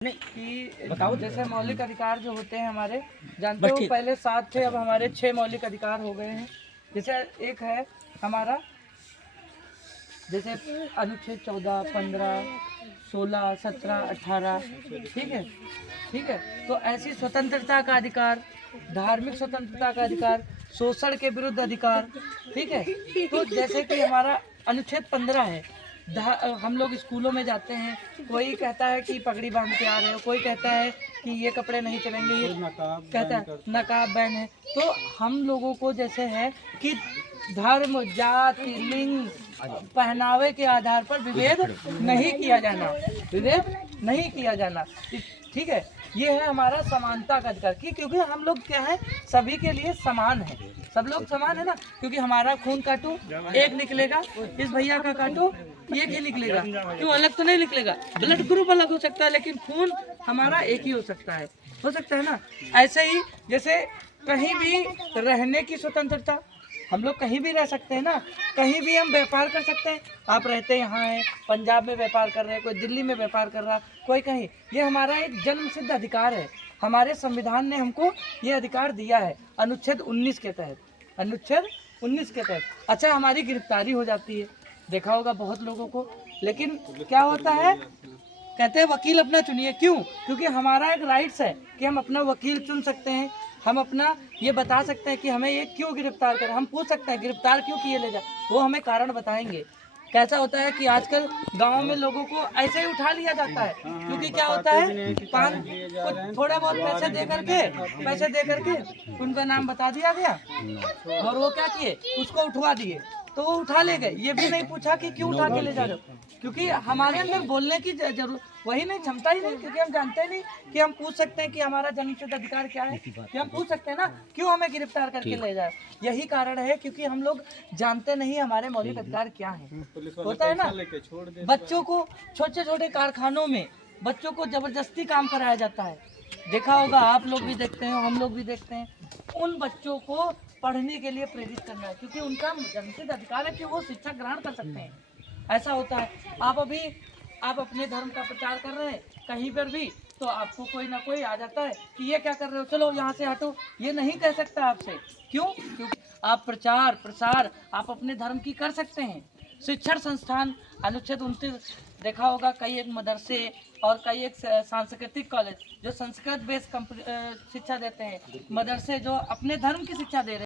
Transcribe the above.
नहीं कि बताओ, जैसे मौलिक अधिकार जो होते हैं हमारे, जानते हो पहले 7 थे, अब हमारे 6 मौलिक अधिकार हो गए हैं। जैसे एक है हमारा, जैसे अनुच्छेद 14, 15, 16, 17, 18, ठीक है। तो ऐसी स्वतंत्रता का अधिकार, धार्मिक स्वतंत्रता का अधिकार, शोषण के विरुद्ध अधिकार, ठीक है। तो जैसे कि हमारा अनुच्छेद 15 है, हम लोग स्कूलों में जाते हैं, कोई कहता है कि पगड़ी बांध के आ रहे हो, कोई कहता है कि ये कपड़े नहीं चलेंगे, ये कहता है नकाब बैन है। तो हम लोगों को जैसे है कि धर्म, जाति, लिंग, पहनावे के आधार पर विभेद नहीं किया जाना, विभेद नहीं किया जाना, ठीक है। ये है हमारा समानता का अधिकार की, क्योंकि हम लोग क्या है, सभी के लिए समान है, सब लोग समान है ना। क्योंकि हमारा खून काटो एक निकलेगा, इस भैया का काटो एक ही निकलेगा, क्यों अलग तो नहीं निकलेगा। ब्लड ग्रुप अलग हो सकता है लेकिन खून हमारा एक ही हो सकता है ना। ऐसे ही जैसे कहीं भी रहने की स्वतंत्रता, हम लोग कहीं भी रह सकते हैं ना, कहीं भी हम व्यापार कर सकते हैं। आप रहते यहाँ हैं, पंजाब में व्यापार कर रहे हैं, कोई दिल्ली में व्यापार कर रहा, कोई कहीं। ये हमारा एक जन्म सिद्ध अधिकार है, हमारे संविधान ने हमको ये अधिकार दिया है अनुच्छेद 19 के तहत, अनुच्छेद 19 के तहत। अच्छा, हमारी गिरफ्तारी हो जाती है, देखा होगा बहुत लोगों को, लेकिन क्या होता है, कहते हैं वकील अपना चुनिए। क्यों? क्योंकि हमारा एक राइट्स है कि हम अपना वकील चुन सकते हैं, हम अपना ये बता सकते हैं कि हमें ये क्यों गिरफ्तार करें, हम पूछ सकते हैं गिरफ्तार क्यों किए ले जाए, वो हमें कारण बताएंगे। कैसा होता है कि आजकल गांव में लोगों को ऐसे ही उठा लिया जाता है, क्योंकि क्या होता है, थोड़ा बहुत पैसे दे करके उनका नाम बता दिया गया और वो क्या किए, उसको उठवा दिए, तो वो उठा ले गए। ये भी नहीं पूछा कि क्यों उठा के ले जा रहे हो, क्योंकि हमारे अंदर बोलने की जरूरत वही नहीं, क्षमता ही नहीं, क्योंकि हम जानते नहीं कि हम पूछ सकते हैं कि हमारा जन्मसिद्ध अधिकार क्या है, कि हम पूछ सकते हैं ना क्यों हमें गिरफ्तार करके ले जाए। यही कारण है क्योंकि हम लोग जानते नहीं हमारे मौलिक अधिकार क्या है। होता है ना, बच्चों को छोटे छोटे कारखानों में बच्चों को जबरदस्ती काम कराया जाता है, देखा होगा, आप लोग भी देखते हैं, हम लोग भी देखते हैं। उन बच्चों को पढ़ने के लिए प्रेरित करना है, क्योंकि उनका जन्मसिद्ध अधिकार है कि वो शिक्षा ग्रहण कर सकते हैं। ऐसा होता है, आप अपने धर्म का प्रचार कर रहे हैं कहीं पर भी, तो आपको कोई ना कोई आ जाता है कि ये क्या कर रहे हो, चलो यहाँ से हटो। ये नहीं कह सकता आपसे, क्यों? क्योंकि आप प्रचार प्रसार आप अपने धर्म की कर सकते हैं। शिक्षण संस्थान अनुच्छेद 29, देखा होगा, कई एक मदरसे और कई एक सांस्कृतिक कॉलेज जो संस्कृत बेस्ड शिक्षा देते हैं, मदरसे जो अपने धर्म की शिक्षा दे रहे हैं।